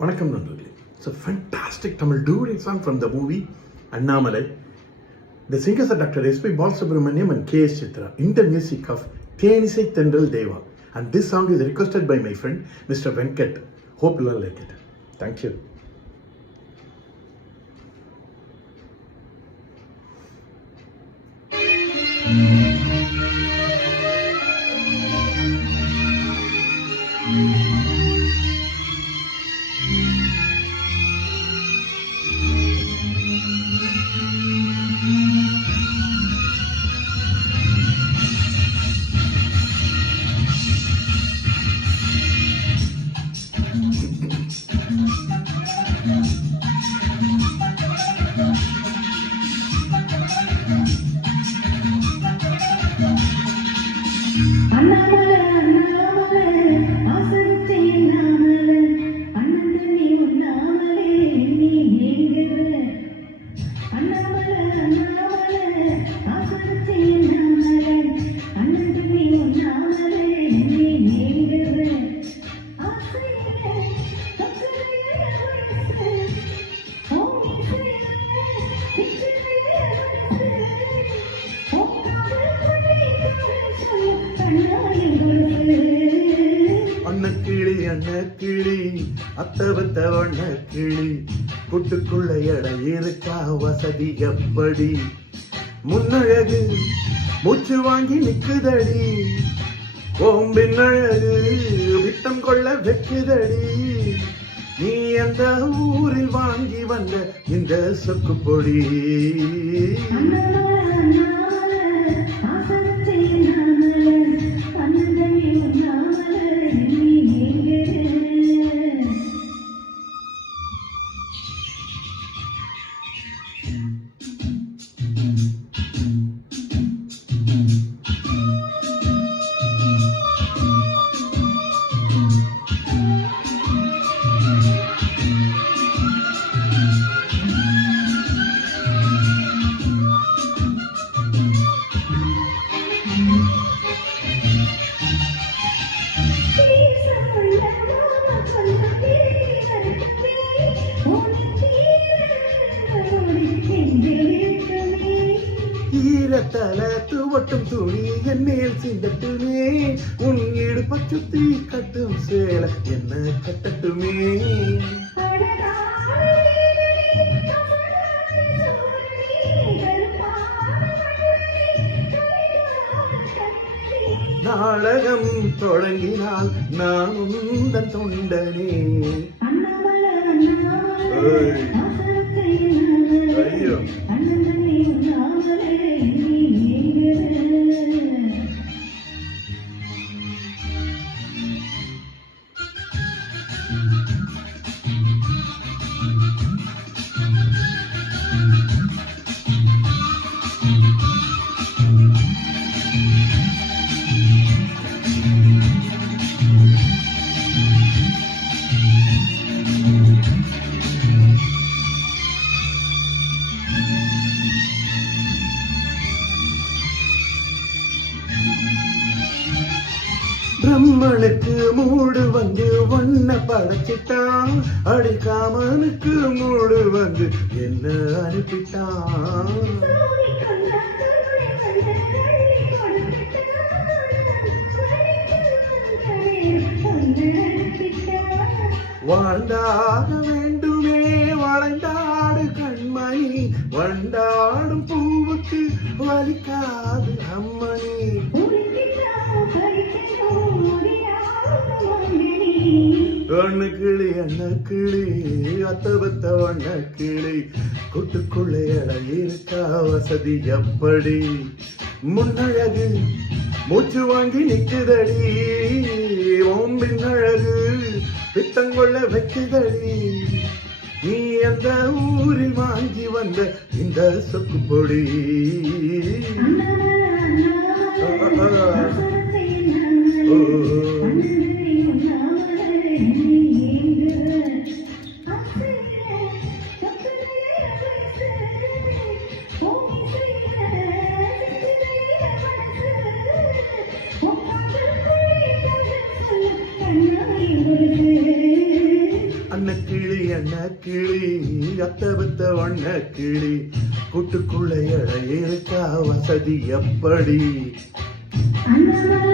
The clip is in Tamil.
வணக்கம் நண்பர்களே. It's a fantastic Tamil duet song from the movie Annamalai. The singers are Dr. S.P. Balasubramaniam and K.S. Chitra in the music of Thenisai Tendral Deva. And this song is requested by my friend Mr. Venkat. Hope you all like it. Thank you. கிளி அத்தவத்த வண்ண கிளி கூட்டுக்குள்ள இடம் இருக்கா வசதி எப்படி முன்னழகு மூச்சு வாங்கி நிக்குதடி ஓம்பின் அழகு விட்டம் கொள்ள வைக்குதடி நீ அந்த ஊரில் வாங்கி வந்த இந்த சொக்கு பொடி ஈரத்தல துவட்டும் துணி என் மேல் சிந்தட்டுமே உன் இடுப்ப சுத்தி கட்டும் சேல என்ன கட்டட்டுமே நாடகம் தொடங்கினால் நானும் தன் தொண்டனே. ஐயோ பிரம்மனுக்கு மூடு வந்து ஒன்ன படைச்சிட்டான் அடிக்காமனுக்கு மூடு வந்து என்ன அனுப்பிட்டான் வாழ்ந்தாக வேண்டுமே வளைந்தாடு கண்மணி வண்டாடும் பூவுக்கு வலிக்காது அம்மணி அண்ண கிளி அண்ண கிளி அத்தபத்த வண்ண கிளி கூட்டுக்குள்ள இடம் இருக்கா வசதி எப்படி முன்னழகு மூச்சு வாங்கி நிக்குதடி ஓம்பின் அழகு பித்தங்கொள்ள வைக்குதடி நீ அந்த ஊரில் வாங்கி வந்த இந்த சொக்கு பொடி அன்ன கிளி அத்தபத்த வண்ண கிளி கூட்டுக்குள்ள இடம் இருக்கா வசதி எப்படி அண்ணாமலை